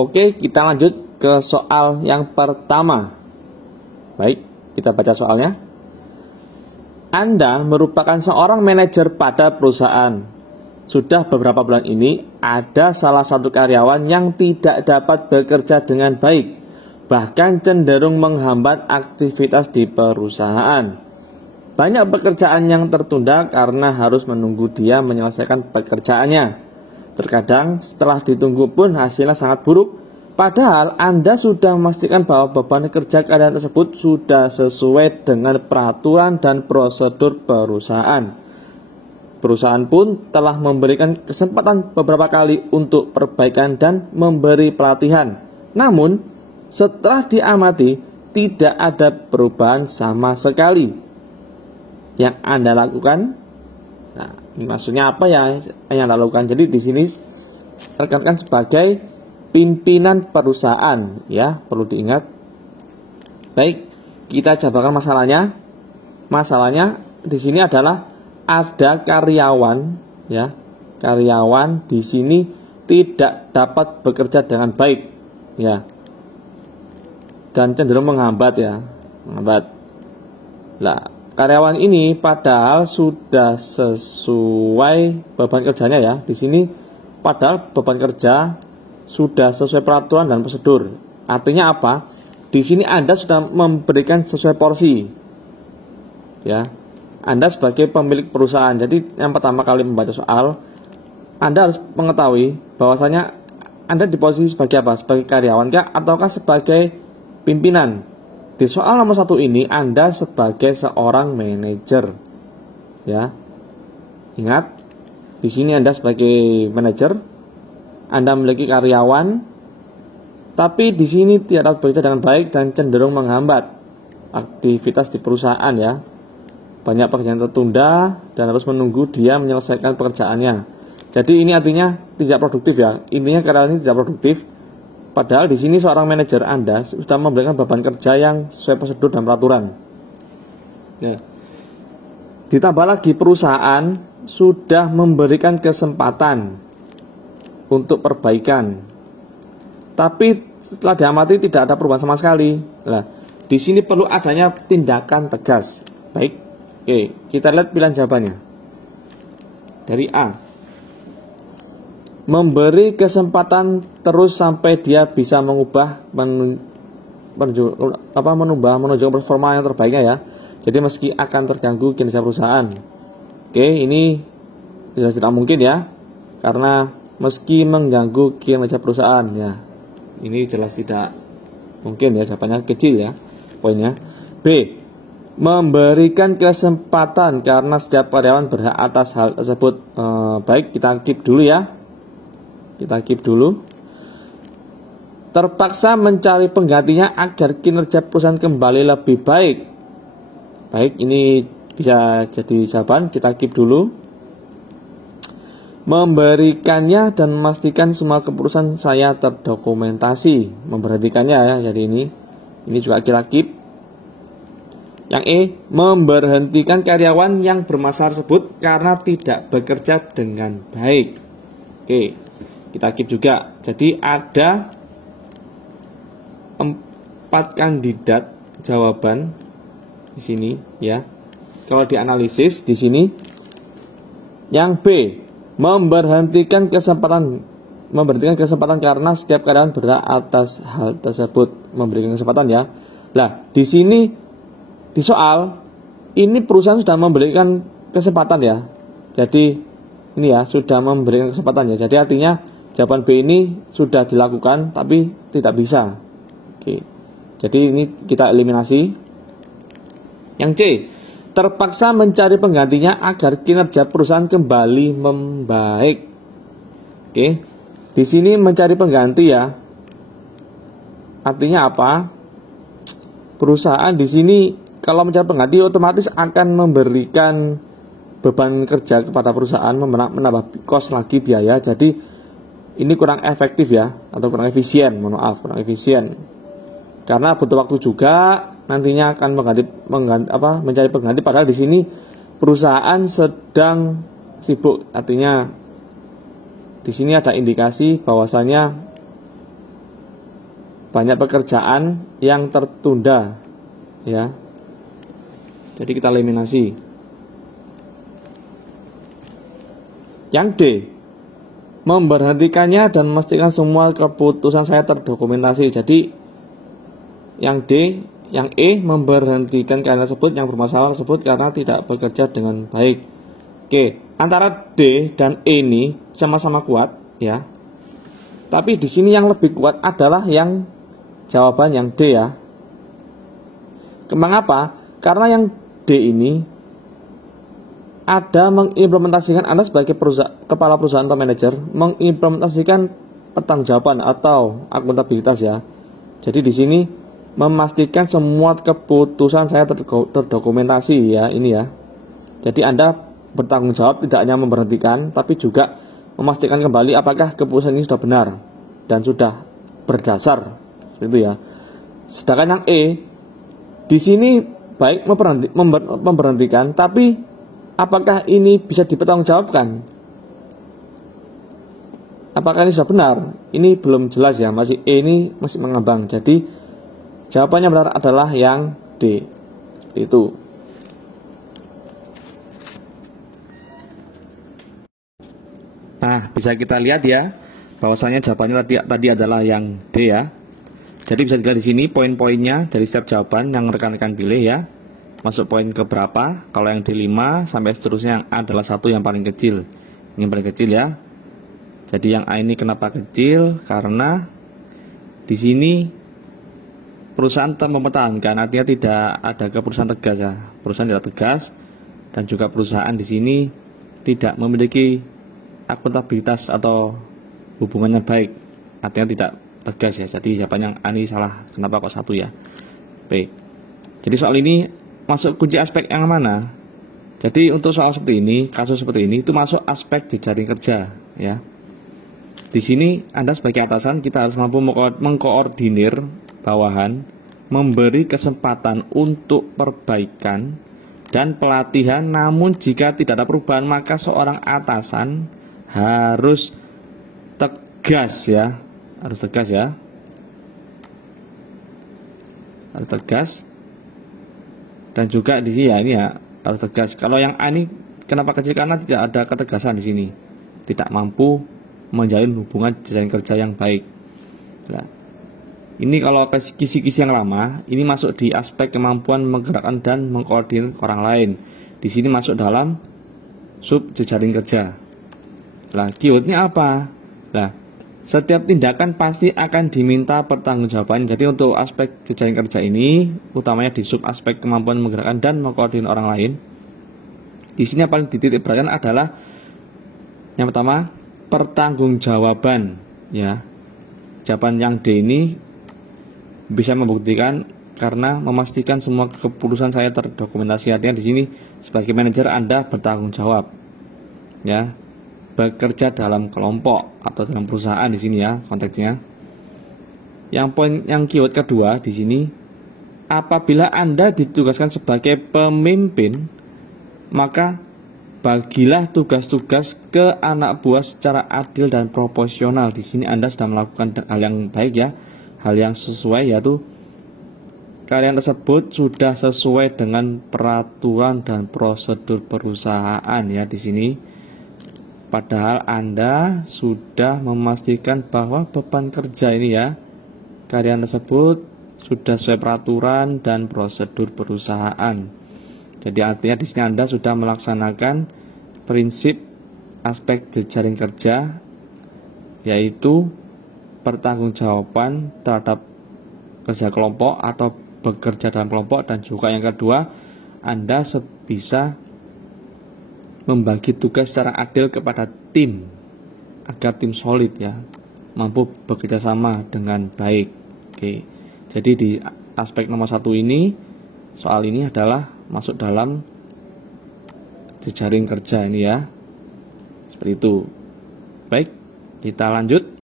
Oke, kita lanjut ke soal yang pertama. Baik, kita baca soalnya. Anda merupakan seorang manajer pada perusahaan. Sudah beberapa bulan ini, ada salah satu karyawan yang tidak dapat bekerja dengan baik, bahkan cenderung menghambat aktivitas di perusahaan. Banyak pekerjaan yang tertunda karena harus menunggu dia menyelesaikan pekerjaannya. Terkadang setelah ditunggu pun hasilnya sangat buruk, padahal Anda sudah memastikan bahwa beban kerja karyawan tersebut sudah sesuai dengan peraturan dan prosedur perusahaan. Perusahaan pun telah memberikan kesempatan beberapa kali untuk perbaikan dan memberi pelatihan. Namun, setelah diamati, tidak ada perubahan sama sekali. Yang Anda lakukan, nah, ini maksudnya apa ya yang Anda lakukan? Jadi di sini terkatakan sebagai pimpinan perusahaan, ya, perlu diingat. Baik, kita jabarkan masalahnya. Masalahnya di sini adalah ada karyawan, ya, karyawan di sini tidak dapat bekerja dengan baik, ya, dan cenderung menghambat, ya, menghambat. Lah, karyawan ini padahal sudah sesuai beban kerjanya, ya. Di sini padahal beban kerja sudah sesuai peraturan dan prosedur. Artinya apa? Di sini Anda sudah memberikan sesuai porsi, ya. Anda sebagai pemilik perusahaan. Jadi yang pertama kali membaca soal, Anda harus mengetahui bahwasanya Anda di posisi sebagai apa? Sebagai karyawan kah ataukah sebagai pimpinan? Di soal nomor 1 ini Anda sebagai seorang manajer, ya. Ingat, di sini Anda sebagai manajer, Anda memiliki karyawan, tapi di sini tidak bekerja dengan baik dan cenderung menghambat aktivitas di perusahaan, ya. Banyak pekerjaan tertunda dan harus menunggu dia menyelesaikan pekerjaannya. Jadi ini artinya tidak produktif, ya. Intinya karyawan ini tidak produktif. Padahal di sini seorang manajer Anda sudah memberikan beban kerja yang sesuai prosedur dan peraturan. Ya. Ditambah lagi perusahaan sudah memberikan kesempatan untuk perbaikan. Tapi setelah diamati tidak ada perubahan sama sekali. Nah, di sini perlu adanya tindakan tegas. Baik. Oke, kita lihat pilihan jawabannya. Dari A, memberi kesempatan terus sampai dia bisa mengubah menunjukkan performa yang terbaiknya, ya. Jadi meski akan terganggu kinerja perusahaan. Oke, ini jelas tidak mungkin, ya, karena meski mengganggu kinerja perusahaan, ya. Ini jelas tidak mungkin, ya, jawabannya kecil, ya, poinnya. B, memberikan kesempatan karena setiap karyawan berhak atas hal tersebut. Baik, kita keep dulu, ya. Kita keep dulu. Terpaksa mencari penggantinya agar kinerja perusahaan kembali lebih baik. Baik, ini bisa jadi jawaban. Kita keep dulu. Memberikannya dan memastikan semua keputusan saya terdokumentasi. Memberhentikannya, ya. Jadi ini juga kita keep. Yang E, memberhentikan karyawan yang bermasalah tersebut karena tidak bekerja dengan baik. Oke, kita keep juga. Jadi ada 4 kandidat jawaban di sini, ya. Kalau dianalisis di sini, yang B, memberhentikan kesempatan karena setiap karyawan berhak atas hal tersebut. Memberikan kesempatan, ya. Nah, di sini di soal ini perusahaan sudah memberikan kesempatan, ya. Jadi ini, ya, sudah memberikan kesempatan, ya. Jadi artinya jawaban B ini sudah dilakukan tapi tidak bisa. Oke. Jadi ini kita eliminasi. Yang C, terpaksa mencari penggantinya agar kinerja perusahaan kembali membaik. Oke. Di sini mencari pengganti, ya. Artinya apa? Perusahaan di sini kalau mencari pengganti otomatis akan memberikan beban kerja kepada perusahaan, menambah kos lagi, biaya. Jadi ini kurang efektif, ya, atau kurang efisien. Kurang efisien. Karena butuh waktu juga nantinya akan mencari pengganti. Padahal di sini perusahaan sedang sibuk. Artinya di sini ada indikasi bahwasanya banyak pekerjaan yang tertunda, ya. Jadi kita eliminasi. Yang D, memberhentikannya dan memastikan semua keputusan saya terdokumentasi. Jadi yang D, yang E, memberhentikan karyawan tersebut yang bermasalah tersebut karena tidak bekerja dengan baik. Oke, antara D dan E ini sama-sama kuat, ya. Tapi di sini yang lebih kuat adalah yang jawaban yang D, ya. Mengapa? Karena yang D ini ada mengimplementasikan, Anda sebagai kepala perusahaan atau manajer mengimplementasikan pertanggungjawaban atau akuntabilitas, ya. Jadi di sini memastikan semua keputusan saya terdokumentasi, ya, ini ya. Jadi Anda bertanggung jawab tidak hanya memberhentikan, tapi juga memastikan kembali apakah keputusan ini sudah benar dan sudah berdasar, itu ya. Sedangkan yang E di sini baik memberhentikan, tapi apakah ini bisa dipertanggungjawabkan? Apakah ini sudah benar? Ini belum jelas, ya. Masih E ini masih mengambang. Jadi jawabannya benar adalah yang D. Itu. Nah, bisa kita lihat, ya, bahwasanya jawabannya tadi adalah yang D, ya. Jadi bisa dilihat di sini poin-poinnya dari setiap jawaban yang rekan-rekan pilih, ya. Masuk poin ke berapa? Kalau yang D 5 sampai seterusnya, yang A adalah 1 yang paling kecil. Ini yang paling kecil, ya. Jadi yang A ini kenapa kecil? Karena di sini perusahaan mempertahankan, artinya tidak ada keputusan tegas, ya. Perusahaan tidak tegas dan juga perusahaan di sini tidak memiliki akuntabilitas atau hubungannya baik, artinya tidak tegas, ya. Jadi jawaban yang A ini salah. Kenapa kok 1, ya? Baik. Jadi soal ini masuk kunci aspek yang mana? Jadi untuk soal seperti ini, kasus seperti ini itu masuk aspek jejaring kerja, ya. Di sini Anda sebagai atasan kita harus mampu mengkoordinir bawahan, memberi kesempatan untuk perbaikan dan pelatihan. Namun jika tidak ada perubahan, maka seorang atasan harus tegas, ya. Harus tegas, ya. Harus tegas. Dan juga di sini, ya, ini, ya, harus tegas. Kalau yang A ini kenapa kecil? Karena tidak ada ketegasan di sini. Tidak mampu menjalin hubungan jejaring kerja yang baik. Nah, ini kalau kisi-kisi yang lama, ini masuk di aspek kemampuan menggerakkan dan mengkoordinir orang lain. Di sini masuk dalam sub jejaring kerja. Nah, keywordnya apa? Nah, setiap tindakan pasti akan diminta pertanggungjawaban. Jadi untuk aspek jejaring kerja ini, utamanya di sub aspek kemampuan menggerakkan dan mengkoordinir orang lain. Di sini yang paling dititik beratkan adalah yang pertama, pertanggungjawaban, ya. Jawaban yang D ini bisa membuktikan karena memastikan semua keputusan saya terdokumentasi. Artinya di sini sebagai manajer Anda bertanggung jawab, ya. Bekerja dalam kelompok atau dalam perusahaan di sini, ya, konteksnya. Yang keyword kedua di sini, apabila Anda ditugaskan sebagai pemimpin, maka bagilah tugas-tugas ke anak buah secara adil dan proporsional. Di sini Anda sudah melakukan hal yang baik, ya, hal yang sesuai, yaitu karyawan tersebut sudah sesuai dengan peraturan dan prosedur perusahaan, ya, di sini. Padahal Anda sudah memastikan bahwa beban kerja ini, ya, karyawan tersebut sudah sesuai peraturan dan prosedur perusahaan. Jadi artinya di sini Anda sudah melaksanakan prinsip aspek jejaring kerja, yaitu pertanggungjawaban terhadap kerja kelompok atau bekerja dalam kelompok, dan juga yang kedua, Anda bisa membagi tugas secara adil kepada tim agar tim solid, ya, mampu bekerja sama dengan baik. Oke. Jadi di aspek nomor 1 ini, soal ini adalah masuk dalam jejaring kerja ini, ya. Seperti itu. Baik, kita lanjut.